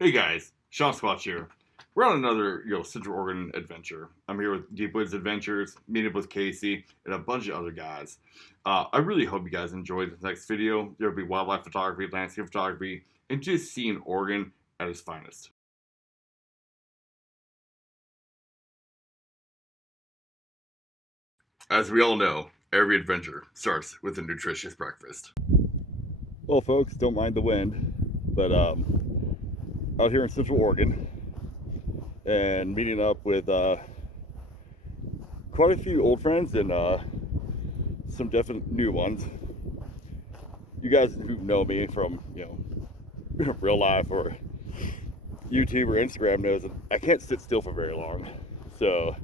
Hey guys, Sean Squatch here. We're on another, Central Oregon adventure. I'm here with Deep Woods Adventures, meeting up with Casey and a bunch of other guys. I really hope you guys enjoyed this next video. There'll be wildlife photography, landscape photography, and just seeing Oregon at its finest. As we all know, every adventure starts with a nutritious breakfast. Well, folks, don't mind the wind, but out here in Central Oregon, and meeting up with quite a few old friends and some definite new ones. You guys who know me from real life or YouTube or Instagram knows that I can't sit still for very long, so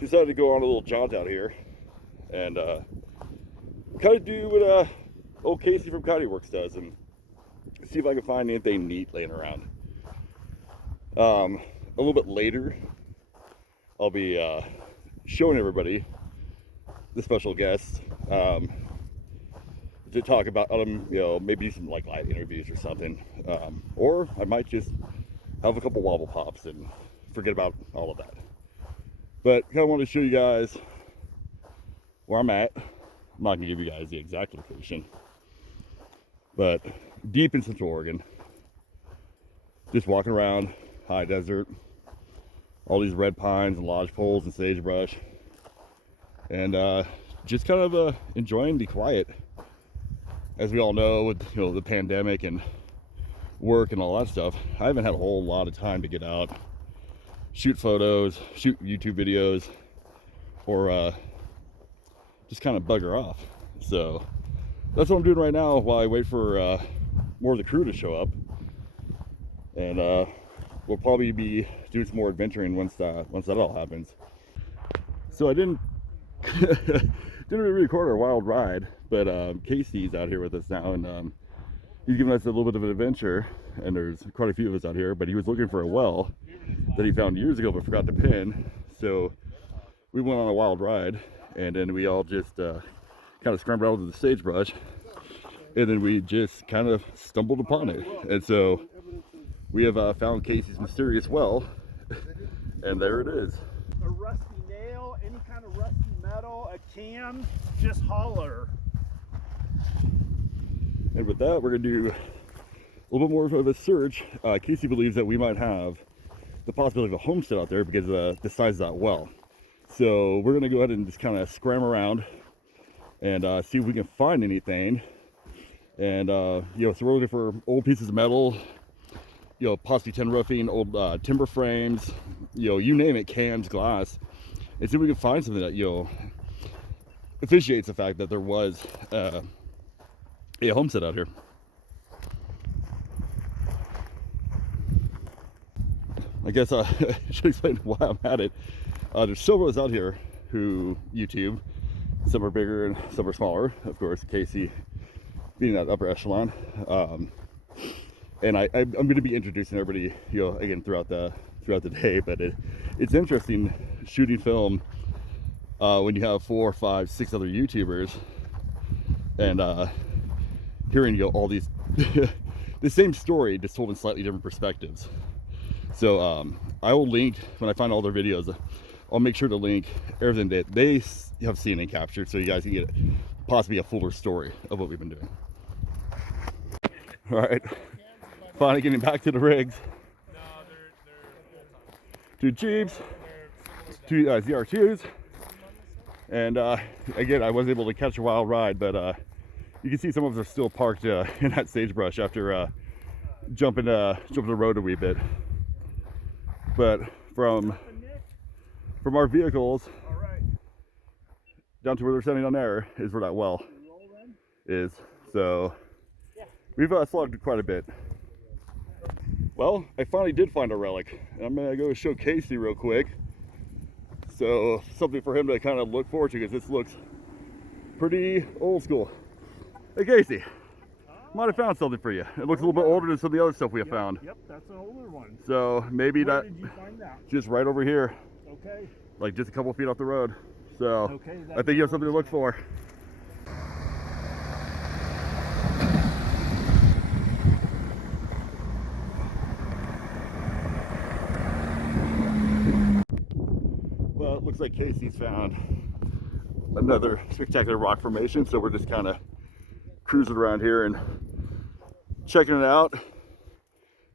decided to go on a little jaunt out here and kind of do what old Casey from Coyote Works does and see if I can find anything neat laying around. A little bit later, I'll be showing everybody the special guest to talk about maybe some like live interviews or something, or I might just have a couple wobble pops and forget about all of that. But kind of want to show you guys where I'm at. I'm not gonna give you guys the exact location, but deep in Central Oregon, just walking around high desert, all these red pines and lodge poles and sagebrush, and just kind of enjoying the quiet. As we all know, with the pandemic and work and all that stuff, I haven't had a whole lot of time to get out, shoot photos, shoot YouTube videos, or just kind of bugger off. So that's what I'm doing right now while I wait for more of the crew to show up, and we'll probably be doing some more adventuring once that all happens. So I didn't really record our wild ride, but Casey's out here with us now, and he's giving us a little bit of an adventure, and there's quite a few of us out here, but he was looking for a well that he found years ago but forgot to pin. So we went on a wild ride, and then we all just kind of scrambled out of the sagebrush, and then we just kind of stumbled upon it. And so we have found Casey's mysterious well, and there it is. A rusty nail, any kind of rusty metal, a can, just holler. And with that, we're going to do a little bit more of a search. Casey believes that we might have the possibility of a homestead out there because of the size of that well. So we're going to go ahead and just kind of scram around and see if we can find anything. And, so we're looking for old pieces of metal, possibly tin roofing, old timber frames, you name it, cans, glass, and see if we can find something that, officiates the fact that there was a homestead out here. I guess I should explain why I'm at it. There's several of us out here who YouTube. Some are bigger and some are smaller. Of course, Casey being that upper echelon. And I'm going to be introducing everybody, again throughout the day. But it's interesting shooting film when you have 4, 5, 6 other YouTubers and hearing all these the same story just told in slightly different perspectives. So I will link, when I find all their videos, I'll make sure to link everything that they have seen and captured, so you guys can get possibly a fuller story of what we've been doing. All right, finally getting back to the rigs. Two Jeeps, two ZR2s, and again, I was able to catch a wild ride, but you can see some of us are still parked in that sagebrush after jumping the road a wee bit. But from our vehicles down to where they're standing down there is where that well is. So we've slogged quite a bit. Well, I finally did find a relic. I'm gonna go show Casey real quick. So something for him to kind of look forward to, because this looks pretty old school. Hey Casey, might have found something for you. It looks a little bit older than some of the other stuff we have found. Yep, that's an older one. So maybe Where that did you find that? just right over here. Okay. Like just a couple feet off the road. So Okay, I think you have something to look for. looks like Casey's found another spectacular rock formation, so we're just kind of cruising around here and checking it out.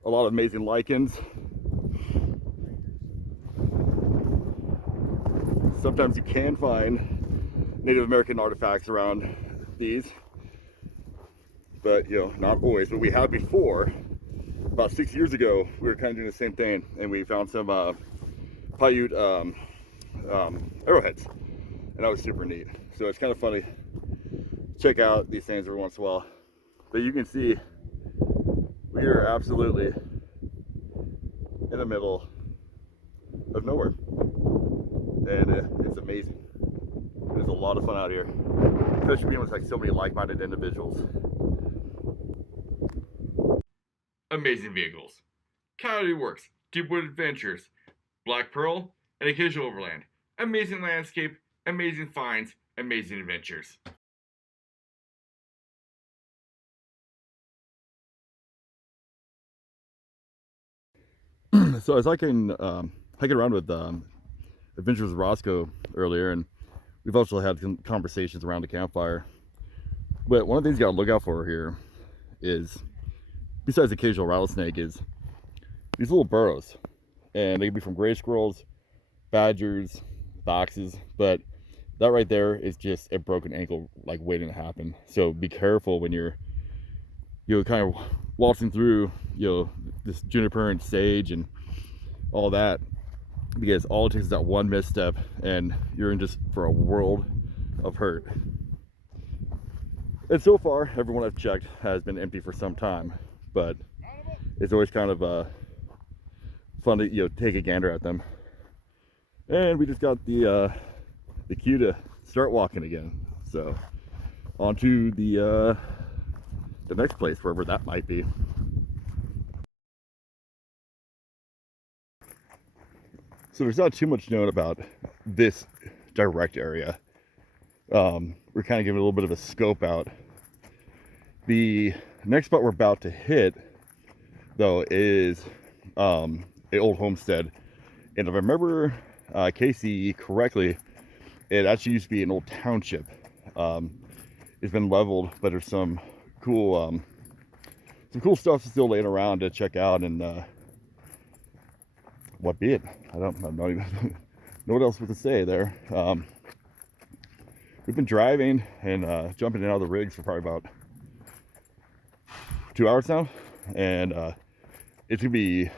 A lot of amazing lichens. Sometimes you can find Native American artifacts around these, but not always. But we have before. About 6 years ago, we were kind of doing the same thing, and we found some Paiute arrowheads, and that was super neat. So it's kind of funny. Check out these things every once in a while. But you can see we are absolutely in the middle of nowhere, and it's amazing. It is a lot of fun out here, especially being with like so many like-minded individuals. Amazing vehicles, Coyote Works, Deepwood Adventures, Black Pearl, and Occasional Overland. Amazing landscape, amazing finds, amazing adventures. So I was hiking around with Adventures with Roscoe earlier, and we've also had some conversations around the campfire. But one of the things you gotta look out for here is, besides occasional rattlesnake, is these little burrows, and they can be from gray squirrels, badgers, foxes, but that right there is just a broken ankle like waiting to happen. So be careful when you're kind of waltzing through this juniper and sage and all that, because all it takes is that one misstep and you're in just for a world of hurt. And so far everyone I've checked has been empty for some time, but it's always kind of fun to take a gander at them. And we just got the cue to start walking again, so on to the next place, wherever that might be. So there's not too much known about this direct area. We're kind of giving a little bit of a scope out. The next spot we're about to hit, though, is an old homestead. And if I remember Casey correctly, it actually used to be an old township. It's been leveled, but there's some cool stuff still laying around to check out, and what be it? I don't even know what else to say there. We've been driving and jumping in and out of the rigs for probably about 2 hours now, and it's gonna be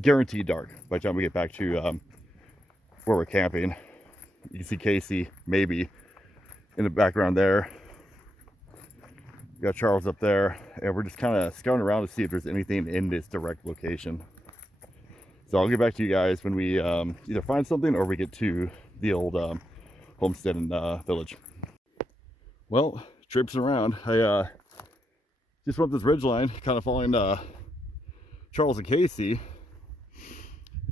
guaranteed dark by the time we get back to where we're camping. You can see Casey maybe in the background there. We got Charles up there, and we're just kind of scouting around to see if there's anything in this direct location. So I'll get back to you guys when we either find something or we get to the old homestead and village. Well, trips around. I just went up this ridge line, kind of following Charles and Casey,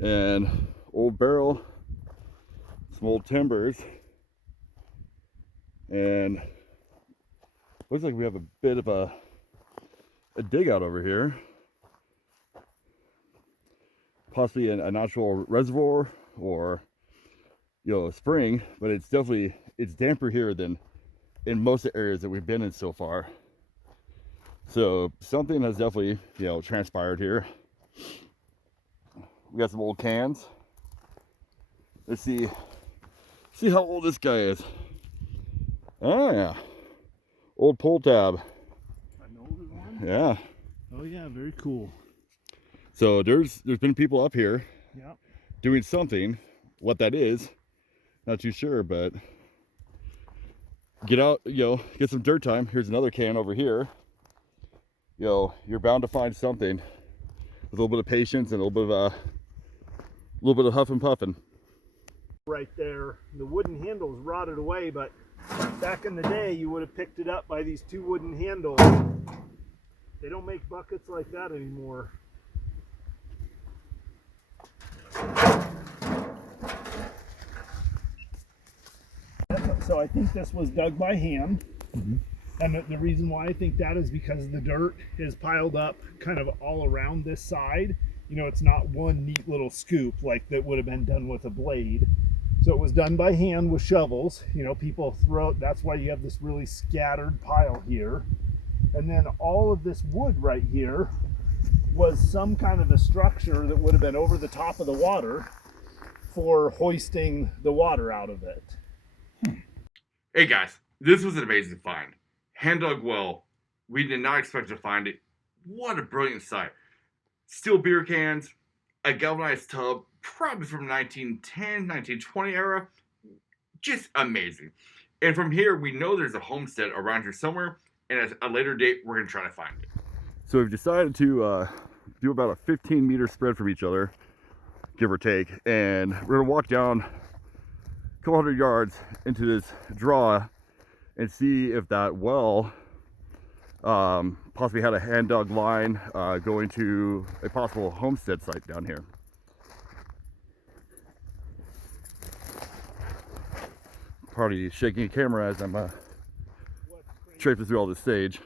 and old barrel, some old timbers, and looks like we have a bit of a dig out over here. Possibly a natural reservoir or a spring, but it's damper here than in most of the areas that we've been in so far. So something has definitely transpired here. We got some old cans. Let's see how old this guy is. Oh yeah, old pull tab. An older one? Yeah. Oh yeah, very cool. So there's been people up here, yeah, doing something. What that is, not too sure, but get out, get some dirt time. Here's another can over here. You're bound to find something with a little bit of patience and a little bit of huff and puffing. Right there, the wooden handles rotted away, but back in the day you would have picked it up by these two wooden handles. They don't make buckets like that anymore. So I think this was dug by hand. Mm-hmm. And the reason why I think that is because the dirt is piled up kind of all around this side. It's not one neat little scoop like that would have been done with a blade. So it was done by hand with shovels. You know, people throw, that's why you have this really scattered pile here. And then all of this wood right here was some kind of a structure that would have been over the top of the water for hoisting the water out of it. Hey guys, this was an amazing find. Hand dug well. We did not expect to find it. What a brilliant sight. Steel beer cans, a galvanized tub, probably from 1910, 1920 era. Just amazing. And from here, we know there's a homestead around here somewhere, and at a later date, we're going to try to find it. So we've decided to do about a 15-meter spread from each other, give or take, and we're going to walk down a couple hundred yards into this draw and see if that well possibly had a hand dug line going to a possible homestead site down here. Probably shaking a camera as I'm traipsing through all this stage.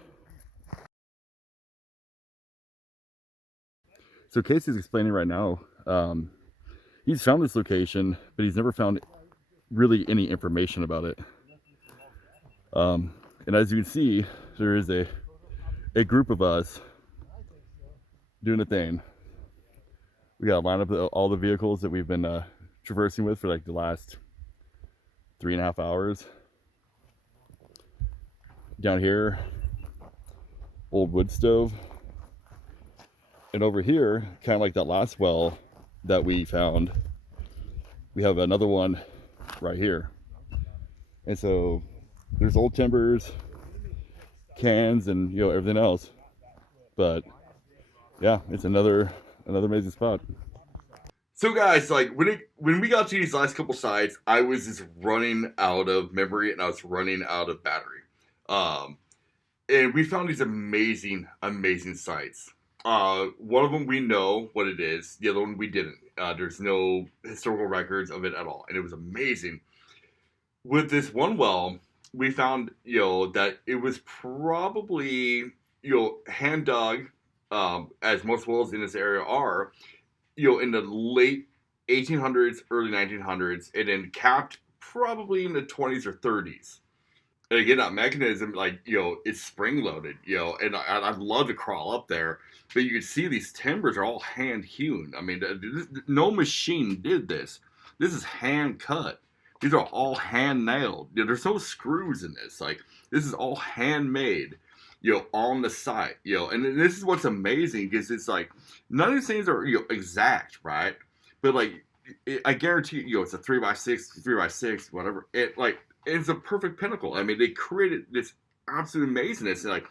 So Casey's explaining right now, he's found this location, but he's never found really any information about it. And as you can see, there is a group of us doing a thing. We got to line up all the vehicles that we've been traversing with for like the last 3.5 hours. Down here, old wood stove. And over here, kind of like that last well that we found, we have another one right here. And so there's old timbers, cans, and everything else. But yeah, it's another amazing spot. So guys, like when we got to these last couple sites, I was just running out of memory and I was running out of battery. And we found these amazing sites. One of them we know what it is. The other one we didn't. There's no historical records of it at all, and it was amazing. With this one well, we found that it was probably hand dug, as most wells in this area are, in the late 1800s, early 1900s, and then capped probably in the 20s or 30s. And again, that mechanism, it's spring loaded, and I'd love to crawl up there, but you can see these timbers are all hand hewn. I mean, no machine did this. This is hand cut. These are all hand nailed. There's no screws in this. This is all handmade, on the site, and this is what's amazing, because it's none of these things are, exact, right? But I guarantee it's a 3x6, 3x6, whatever. It's a perfect pinnacle. I mean, they created this absolute amazingness.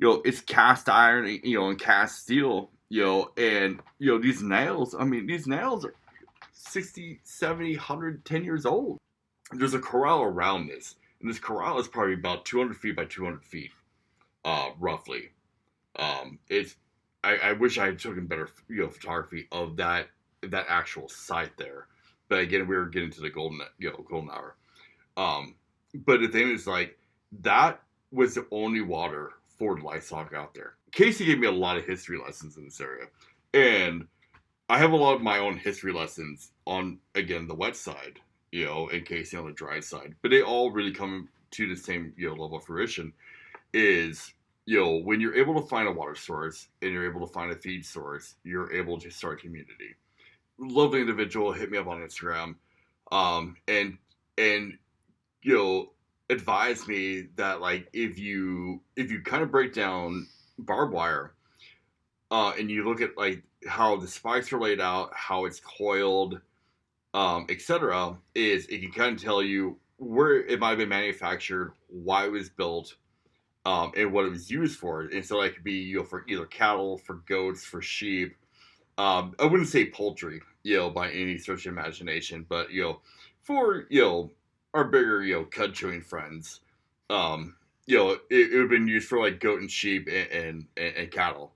It's cast iron, and cast steel, and, these nails, these nails are 60, 70, 100, 10 years old. There's a corral around this, and this corral is probably about 200 feet by 200 feet, roughly. I wish I had taken better, photography of that actual site there. But again, we were getting to the golden hour. But the thing is, that was the only water for livestock out there. Casey gave me a lot of history lessons in this area, and I have a lot of my own history lessons on, again, the wet side, and Casey on the dry side, but they all really come to the same, level of fruition. Is, when you're able to find a water source and you're able to find a feed source, you're able to start community. Lovely individual hit me up on Instagram, and advised me that if you kind of break down barbed wire, and you look at how the spikes are laid out, how it's coiled, etc., is it can kind of tell you where it might have been manufactured, why it was built, and what it was used for. And so that could be for either cattle, for goats, for sheep. I wouldn't say poultry, by any stretch of imagination, but for our bigger cud chewing friends, it would have been used for goat and sheep and cattle.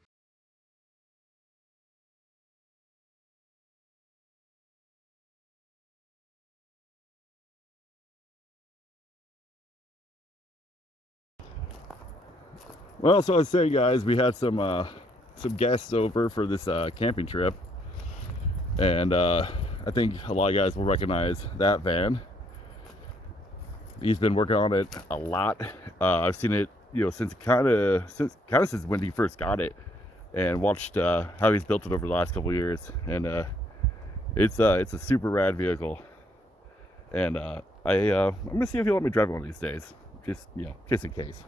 Well, so I was saying, guys, we had some guests over for this camping trip, and I think a lot of guys will recognize that van. He's been working on it a lot. I've seen it, you know, since when he first got it, and watched how he's built it over the last couple years. And it's a super rad vehicle. And I'm gonna see if he'll let me drive it one of these days, just, you know, just in case.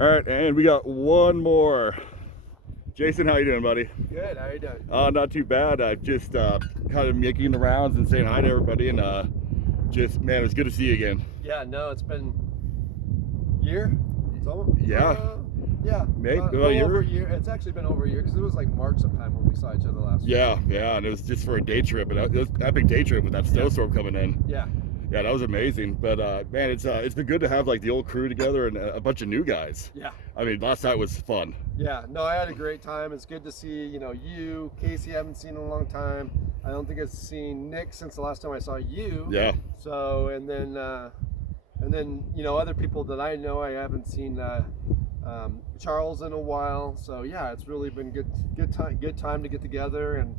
All right, and we got one more. Jason, how you doing, buddy? Good, how you doing? Not too bad. Just kind of making the rounds and saying hi to everybody, and just, man, it was good to see you again. Yeah, no, it's been a year. It's almost, yeah, maybe a year. over a year. It's actually been over a year because it was like March sometime when we saw each other last. Yeah, and it was just for a day trip, and it was an epic day trip with that snowstorm coming in. Yeah, that was amazing. But man, it's been good to have like the old crew together and a bunch of new guys. Yeah, I mean, last night was fun. Yeah, no, I had a great time. It's good to see, you know, you, Casey, I haven't seen in a long time. I don't think I've seen Nick since the last time I saw you. Yeah. So, and then, you know, other people that I know, I haven't seen Charles in a while. So yeah, it's really been good time to get together. And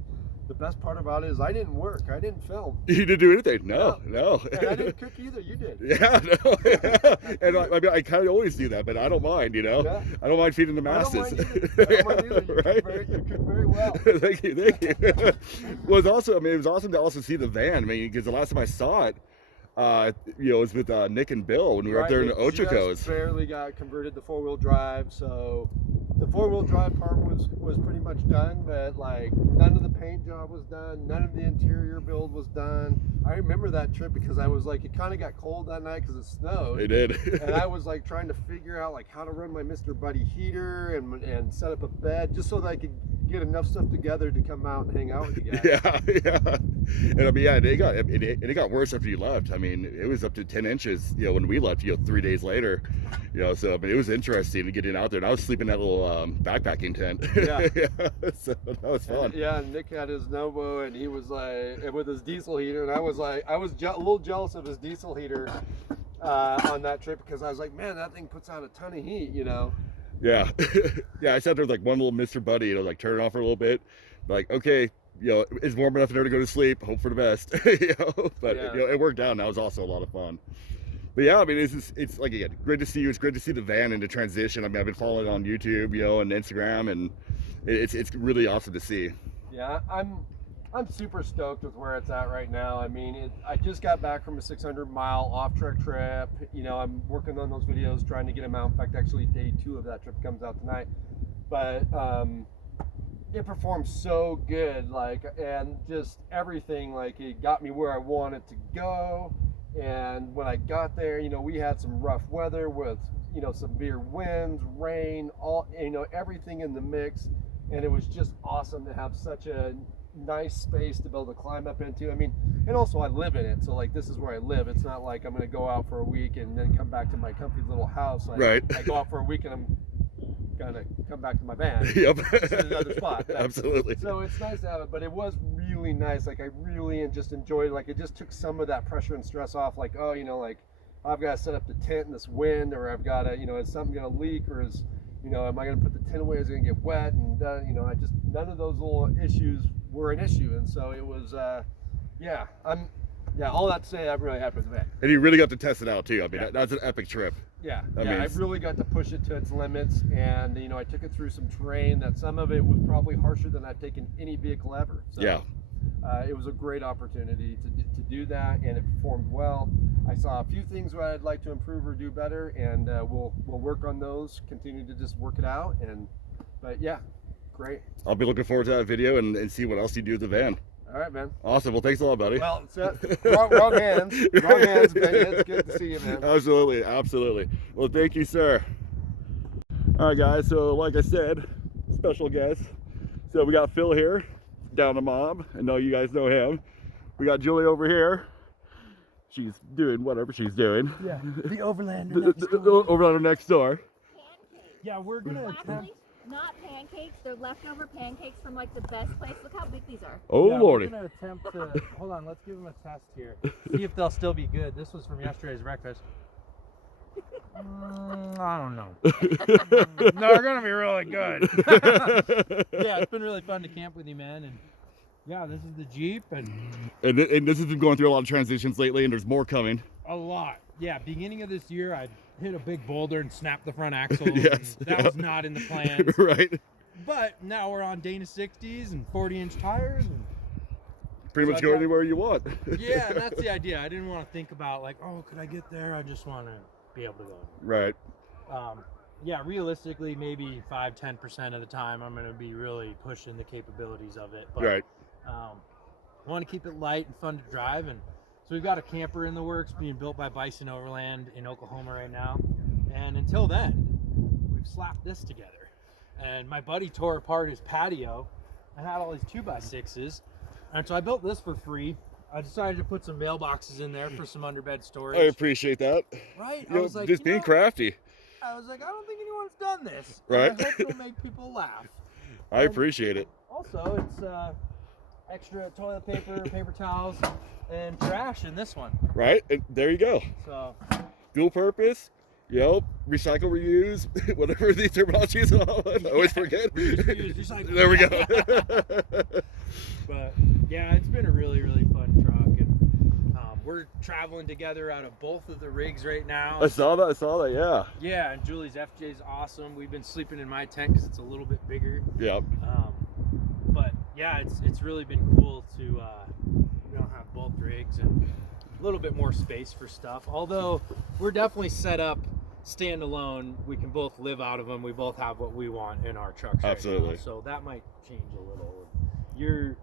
the best part about it is I didn't work. I didn't film. You didn't do anything? No. And I didn't cook either. You did. Yeah, no. Yeah. And I mean, I kind of always do that, but I don't mind, you know. Yeah. I don't mind feeding the masses. I don't mind either. You cook very well. Thank you. Well, it was awesome to also see the van. I mean, because the last time I saw it, you know, it was with Nick and Bill when we were up there in the Ochocos. Just barely got converted to 4-wheel drive, so the 4-wheel drive part was pretty much done, but like none of the paint job was done, none of the interior build was done. I remember that trip because I was like, it kind of got cold that night because it snowed. It did. And I was like trying to figure out like how to run my Mr. Buddy heater and set up a bed just so that I could get enough stuff together to come out and hang out with you guys. Yeah. And I mean, yeah, it got worse after you left. I mean, it was up to 10 inches, you know, when we left, you know, 3 days later, you know, so I mean, it was interesting to getting out there. And I was sleeping in that little backpacking tent. Yeah. So that was fun. Yeah, Nick had his Novo and he was like, with his diesel heater, and I was like, a little jealous of his diesel heater on that trip because I was like, man, that thing puts out a ton of heat, you know. Yeah. Yeah, I sat there with like one little Mr. Buddy, you know, like turn it off for a little bit, like, okay, you know, it's warm enough in there to go to sleep, hope for the best. You know, but yeah. You know, it worked out, and that was also a lot of fun. But yeah, I mean, it's like, again, great to see you. It's great to see the van and the transition. I mean, I've been following it on YouTube, you know, and Instagram, and it's really awesome to see. Yeah, I'm super stoked with where it's at right now. I mean, I just got back from a 600-mile off-track trip. You know, I'm working on those videos, trying to get them out. In fact, actually, day 2 of that trip comes out tonight. But it performed so good, like, and just everything, like, it got me where I wanted to go. And when I got there, you know, we had some rough weather with, you know, severe winds, rain, all, you know, everything in the mix. And it was just awesome to have such a nice space to be able to climb up into. I mean, and also I live in it, so like this is where I live. It's not like I'm going to go out for a week and then come back to my comfy little house. Like, right. I go out for a week and I'm gonna come back to my van. Yep. This is another spot. Absolutely. So it's nice to have it, but it was really nice. Like I really just enjoyed it. Like it just took some of that pressure and stress off. Like, oh, you know, like I've got to set up the tent in this wind, or I've got to, you know, is something going to leak, or is, you know, am I going to put the tent away? Is it going to get wet? And you know, none of those little issues were an issue, and so it was. All that to say, I'm really happy with the van. And you really got to test it out too. I mean, that's an epic trip. Yeah, I mean, I really got to push it to its limits, and you know, I took it through some terrain that some of it was probably harsher than I've taken any vehicle ever. So, yeah. It was a great opportunity to do that, and it performed well. I saw a few things where I'd like to improve or do better, and we'll work on those. Continue to just work it out, but yeah, great. I'll be looking forward to that video and see what else you do with the van. All right, man. Awesome. Well, thanks a lot, buddy. Well, wrong hands. Wrong hands, but it's good to see you, man. Absolutely. Well, thank you, sir. All right, guys. So, like I said, special guest. So we got Phil here, down the mob. I know you guys know him. We got Julie over here. She's doing whatever she's doing. Yeah, the Overlander Overlander next door. Pancakes. Yeah, we're gonna attempt. Actually, not pancakes. They're leftover pancakes from like the best place. Look how big these are. Oh, lordy. We're gonna attempt to hold on. Let's give them a test here. See if they'll still be good. This was from yesterday's breakfast. I don't know. No, they're gonna be really good. Yeah, it's been really fun to camp with you, man. And yeah, this is the Jeep, and this has been going through a lot of transitions lately, and there's more coming. a lot. Yeah, beginning of this year, I hit a big boulder and snapped the front axle. Yes, and that was not in the plans. Right. But now we're on Dana 60s and 40-inch tires. And Pretty So much I go got- anywhere you want. yeah, and that's the idea. I didn't want to think about like, oh, could I get there? I just want to be able to go. Right. Yeah, realistically, maybe 5-10% of the time, I'm going to be really pushing the capabilities of it. But Right. I want to keep it light and fun to drive, and so we've got a camper in the works being built by Bison Overland in Oklahoma right now. And until then, we've slapped this together. And my buddy tore apart his patio and had all these 2x6s, and so I built this for free. I decided to put some mailboxes in there for some underbed storage. I appreciate that. Right? You know, was like, just you being know, crafty. I was like, I don't think anyone's done this. Right. I hope it'll make people laugh. I appreciate it. Also, it's extra toilet paper, paper towels, and trash in this one. Right. And there you go. So, Dual purpose. Recycle, reuse, whatever the terminology is. I always forget. Reuse, recycle. There we go. but yeah, it's been a really, really fun truck, and we're traveling together out of both of the rigs right now. I saw that. Yeah. Yeah, and Julie's FJ is awesome. We've been sleeping in my tent because it's a little bit bigger. Yep. But yeah, it's really been cool to have both rigs and a little bit more space for stuff. Although we're definitely set up standalone, we can both live out of them. We both have what we want in our trucks. Absolutely. Right now, so that might change a little. You're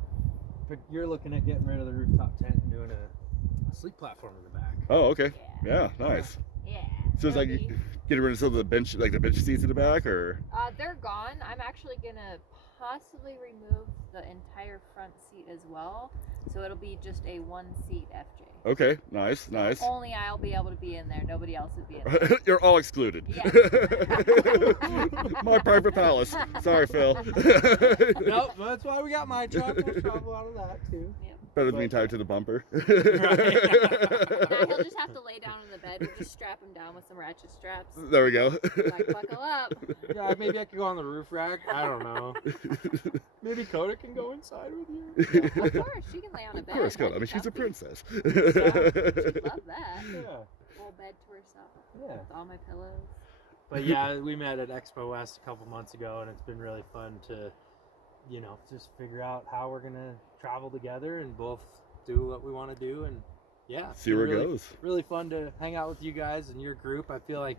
looking at getting rid of the rooftop tent and doing a sleep platform in the back. Oh, okay. Yeah, nice. Yeah. So it's like that'd be- getting rid of some of the bench, like the bench seats in the back, or they're gone. I'm actually gonna possibly remove the entire front seat as well, so it'll be just a one-seat FJ. okay, nice. Only I'll be able to be in there. Nobody else would be in there. You're all excluded. Yeah. My private palace. Sorry, Phil. Nope, that's why we got my truck. We'll travel out of that too. Yep. Better than being tied to the bumper. Nah, he'll just have to lay down in the bed. We'll just strap him down with some ratchet straps. There we go. Like, buckle up. Yeah, maybe I could go on the roof rack. I don't know. Maybe Coda can go inside with you. Of course, she can lay on a bed. Of course, That'd I mean, be she's a comfy. princess. She'd love that. Yeah. Full bed to herself. Yeah. With all my pillows. But yeah, we met at Expo West a couple months ago, and it's been really fun to, just figure out how we're gonna travel together and both do what we want to do, and yeah, See where it really, goes. Really fun to hang out with you guys and your group. I feel like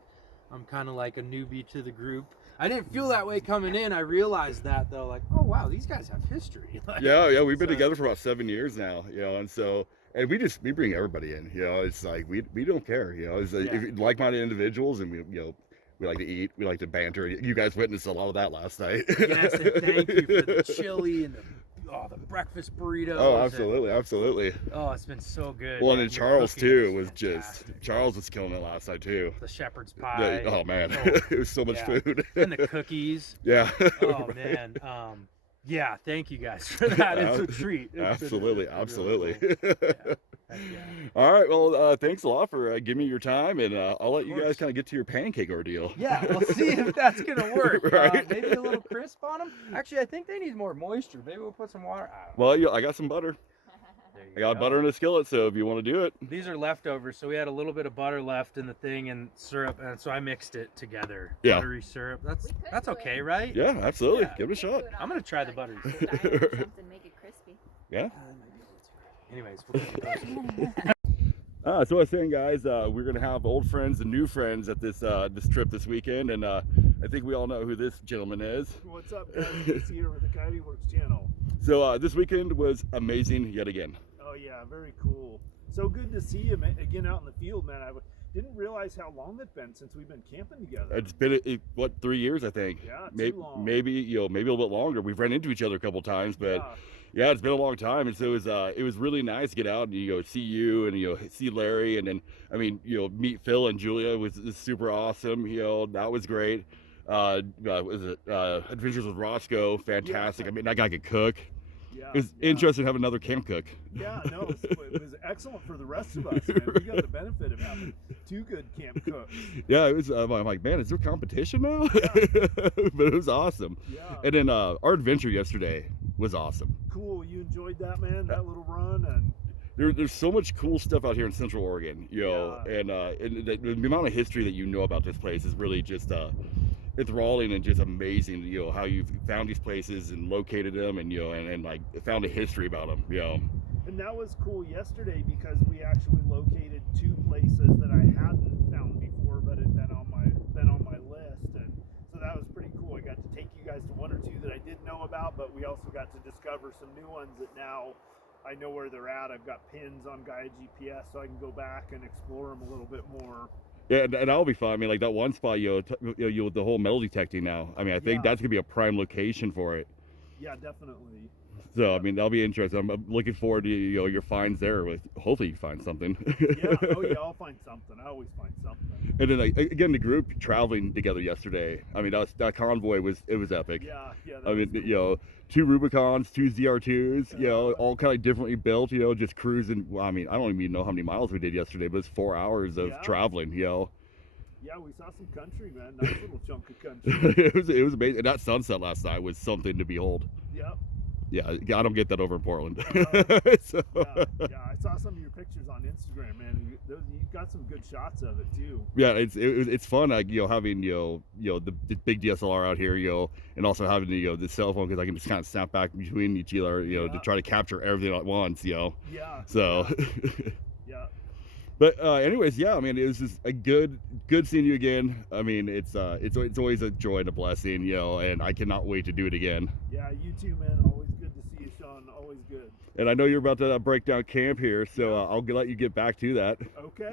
I'm kind of like a newbie to the group. I didn't feel that way coming in. I realized that though, like, oh wow, these guys have history. Like, Yeah, we've been so- together for about 7 years now, and we bring everybody in, it's like we don't care, it's like, Yeah. if like-minded individuals, and we like to eat, we like to banter. You guys witnessed a lot of that last night. Yes, and thank you for the chili and the breakfast burritos. Oh, and- absolutely. oh, it's been so good. Well, and man. then Your Charles cooking too is was fantastic. Charles was killing it last night too. The shepherd's pie. Oh man, Oh, it was so much yeah. food. And the cookies. Yeah. Oh man. Yeah, thank you guys for that. It's a treat. It's been really Absolutely. cool. Yeah. Heck yeah. All right. Well, thanks a lot for giving me your time, and I'll let you guys course. kind of get to your pancake ordeal. Yeah, we'll see if that's gonna work. Right. Maybe a little crisp on them. Actually, I think they need more moisture. Maybe we'll put some water. Well, I got some butter. There you I got go. butter in a skillet, so if you want to do it. These are leftovers, so we had a little bit of butter left in the thing and syrup, and so I mixed it together. Yeah. Buttery syrup. That's We could that's do okay, it. right? Yeah, absolutely. Yeah. Give it a shot. I'm gonna try the buttery syrup. Dye it or something, make it crispy. Yeah. Anyways, we'll keep it posted. So I was saying, guys, we're gonna have old friends and new friends at this trip this weekend, and I think we all know who this gentleman is. What's up, guys? It's here with the Coyote Works channel. So this weekend was amazing yet again. Oh yeah, very cool. So good to see you again out in the field, man. I didn't realize how long it's been since we've been camping together. It's been 3 years, I think. Yeah, maybe, too long. maybe a little bit longer. We've run into each other a couple times, but yeah, it's been a long time, and so it was really nice to get out and see you and see Larry, and then meet Phil and Julia was super awesome. That was great. Was it Adventures with Roscoe? Fantastic. Yeah. I mean, that guy could cook. Yeah. It's interesting to have another camp cook. Yeah, no, it was excellent for the rest of us, man. We got the benefit of having 2 good camp cooks. Yeah, it was. I'm like, man, is there competition now? Yeah. But it was awesome. Yeah. And then our adventure yesterday was awesome. Cool. You enjoyed that, man? That little run? And There's so much cool stuff out here in Central Oregon, you know, and the amount of history that you know about this place is really just enthralling and just amazing. You know how you've found these places and located them, and you know, and like found a history about them, you know. And that was cool yesterday because we actually located 2 places that I hadn't found before, but had been on my list, and so that was pretty cool. I got to take you guys to 1 or 2 that I didn't know about, but we also got to discover some new ones that now I know where they're at. I've got pins on Gaia GPS, so I can go back and explore them a little bit more. Yeah, and that'll be fun. I mean, like that one spot, you know, the whole metal detecting now. I mean, I think that's gonna be a prime location for it. Yeah, definitely. So I mean, that'll be interesting. I'm looking forward to your finds there. With hopefully you find something. Yeah. Oh yeah, I'll find something. I always find something. And then like, again, the group traveling together yesterday. I mean, that convoy was epic. Yeah. I mean, cool. You know, 2 Rubicons, 2 ZR2s, you know, all kind of differently built. You know, just cruising. Well, I mean, I don't even know how many miles we did yesterday, but it's 4 hours of traveling. You know. Yeah, we saw some country, man. Nice little chunk of country. it was amazing. And that sunset last night was something to behold. Yep. Yeah, I don't get that over in Portland. So. Yeah, I saw some of your pictures on Instagram, man. You got some good shots of it too. Yeah, it's fun, like, you know, having the big DSLR out here, you know, and also having the cell phone, because I can just kind of snap back between each other, you know, to try to capture everything at once, you know. Yeah. So. Yeah. But anyways, yeah, I mean, it was just a good seeing you again. I mean, it's always a joy and a blessing, you know, and I cannot wait to do it again. Yeah, you too, man. Always good to see you, Sean. Always good. And I know you're about to break down camp here, so I'll let you get back to that. Okay.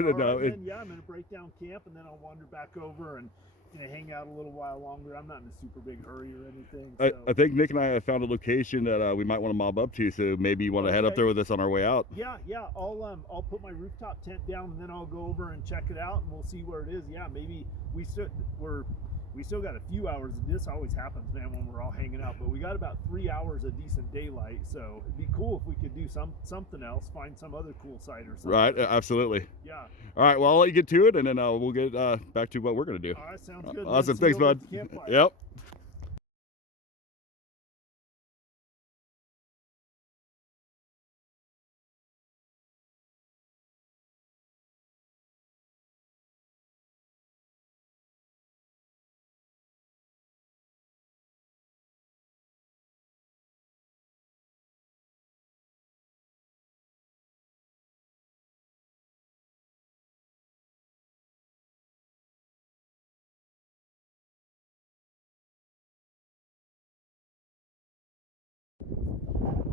All right, then, yeah, I'm gonna break down camp, and then I'll wander back over and hang out a little while longer. I'm not in a super big hurry or anything. So. I think Nick and I have found a location that we might want to mob up to, so maybe you want to head up there with us on our way out. Yeah. I'll put my rooftop tent down, and then I'll go over and check it out, and we'll see where it is. Yeah, maybe we still got a few hours. This always happens, man, when we're all hanging out. But we got about 3 hours of decent daylight, so it'd be cool if we could do something else, find some other cool site or something. Right, absolutely. Yeah. All right, well, I'll let you get to it, and then we'll get back to what we're gonna do. All right, sounds good. Awesome, thanks, bud. Yep.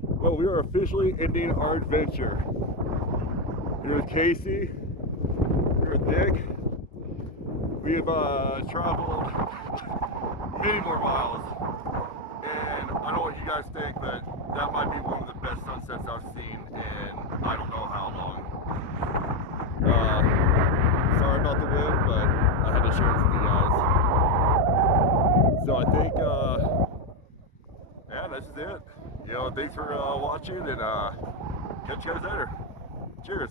Well, we are officially ending our adventure. Here's Casey. Here's Dick. We have traveled many more miles, and I don't know what you guys think, but that might be one of the best sunsets I've seen in I don't know how long. Sorry about the wind, but I had to share it with you guys. So I think, yeah, that's it. You know, thanks for watching, and catch you guys later. Cheers.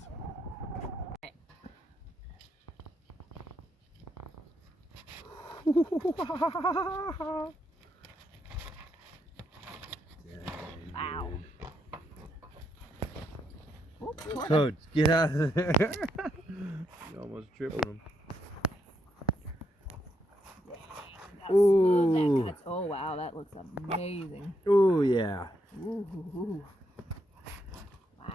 Wow. Coach, get out of there. You almost tripping him. Ooh. Oh wow, that looks amazing. Oh yeah. Ooh. Wow.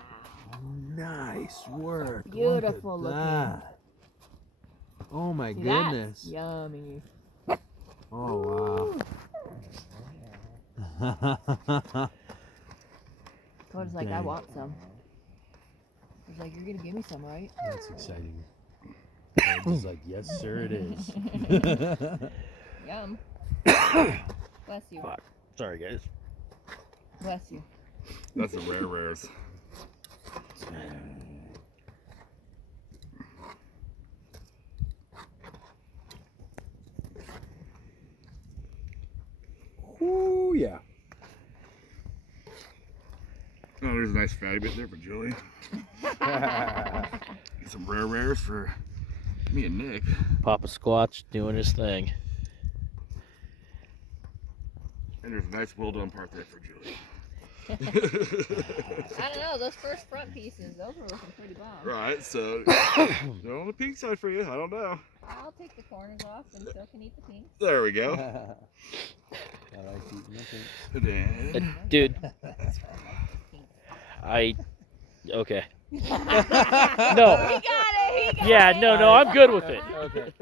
Nice work. Beautiful Look at looking. that. Oh my See, goodness. that's yummy. Oh wow. Coach's like, I Dang. want some. He's like, you're gonna give me some, right? That's exciting. Coach is like, yes sir it is. Yum. Bless you. Fuck. Sorry guys. Bless you. That's the rares. Ooh yeah. there's a nice fatty bit there for Julie. Get some rare rares for me and Nick. Papa Squatch doing his thing. And there's a nice well done part there for Julie. I don't know, those first front pieces, those were looking pretty bomb. Right, so they're on the pink side for you. I don't know. I'll take the corners off and still can eat the pink. There we go. Then, Dude, okay. No. He got it! Yeah, no, I'm good with it. Okay.